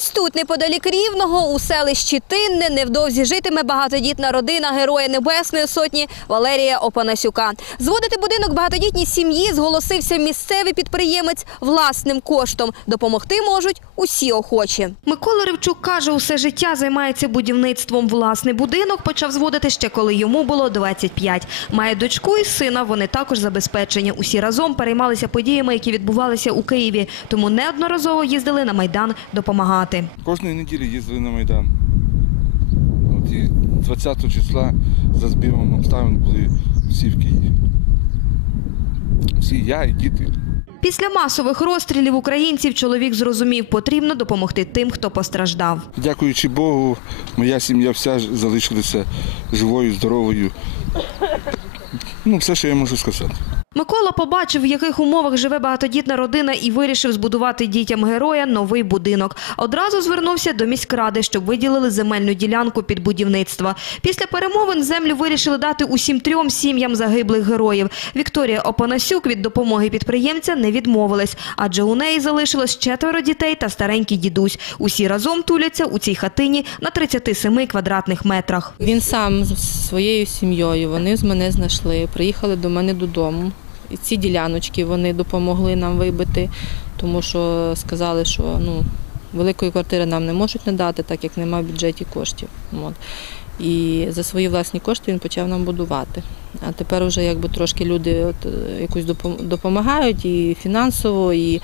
Ось тут, неподалік Рівного, у селищі Тинне, невдовзі житиме багатодітна родина Героя Небесної Сотні Валерія Опанасюка. Зводити будинок багатодітній сім'ї зголосився місцевий підприємець власним коштом. Допомогти можуть усі охочі. Микола Ривчук каже, усе життя займається будівництвом. Власний будинок почав зводити ще коли йому було 25. Має дочку і сина. Вони також забезпечені. Усі разом переймалися подіями, які відбувалися у Києві. Тому неодноразово їздили на майдан допомагати. Кожної неділі їздили на Майдан. От і 20 числа за збігом обставин були всі в Києві. Всі я і діти. Після масових розстрілів українців чоловік зрозумів, потрібно допомогти тим, хто постраждав. Дякуючи Богу, моя сім'я вся залишилася живою, здоровою. Ну, все, що я можу сказати. Микола побачив, в яких умовах живе багатодітна родина і вирішив збудувати дітям героя новий будинок. Одразу звернувся до міськради, щоб виділили земельну ділянку під будівництво. Після перемовин землю вирішили дати усім трьом сім'ям загиблих героїв. Вікторія Опанасюк від допомоги підприємця не відмовилась, адже у неї залишилось четверо дітей та старенький дідусь. Усі разом туляться у цій хатині на 37 квадратних метрах. Він сам з своєю сім'єю, вони з мене знайшли, приїхали до мене додому. І ці діляночки вони допомогли нам вибити, тому що сказали, що ну, великої квартири нам не можуть надати, так як немає в бюджеті коштів. От. І за свої власні кошти він почав нам будувати. А тепер вже якби трошки люди от, е, якусь допом- допомагають і фінансово, і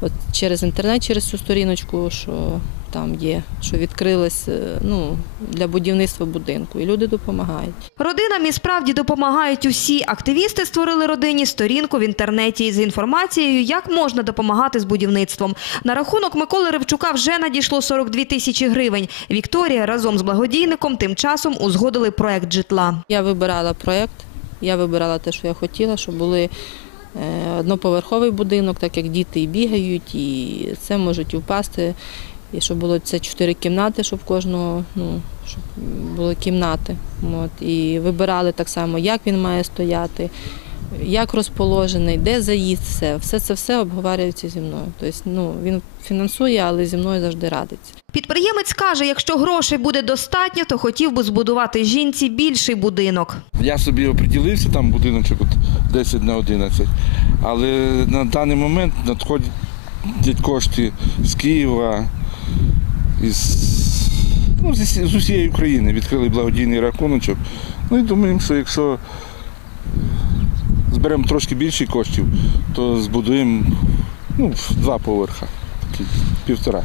от через інтернет, через цю сторіночку, що там є, що відкрилась е, ну, для будівництва будинку, і люди допомагають. Родинам і справді допомагають усі. Активісти створили родині сторінку в інтернеті з інформацією, як можна допомагати з будівництвом. На рахунок Миколи Ривчука вже надійшло 42 тисячі гривень. Вікторія разом з благодійником тим часом узгодили проект житла. Я вибирала проєкт, я вибирала те, що я хотіла, щоб були е, одноповерховий будинок, так як діти і бігають, і це можуть впасти. І щоб було це чотири кімнати, щоб кожного ну, щоб були кімнати. От. І вибирали так само, як він має стояти, як розположений, де заїзд, все. Все це все обговорюється зі мною. Тобто ну, він фінансує, але зі мною завжди радиться. Підприємець каже, якщо грошей буде достатньо, то хотів би збудувати жінці більший будинок. Я собі оприділився, там будиночок от 10 на 11, але на даний момент надходять кошти з Києва, із, ну, з усієї України. Відкрили благодійний рахуночок. Ну і думаємо, що якщо зберемо трошки більше коштів, то збудуємо ну, два поверха, такі, півтора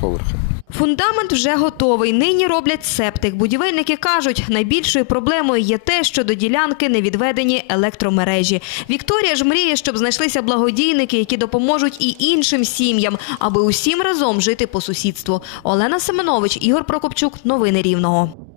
поверха. Фундамент вже готовий. Нині роблять септик. Будівельники кажуть, найбільшою проблемою є те, що до ділянки не відведені електромережі. Вікторія ж мріє, щоб знайшлися благодійники, які допоможуть і іншим сім'ям, аби усім разом жити по сусідству. Олена Семенович, Ігор Прокопчук. Новини Рівного.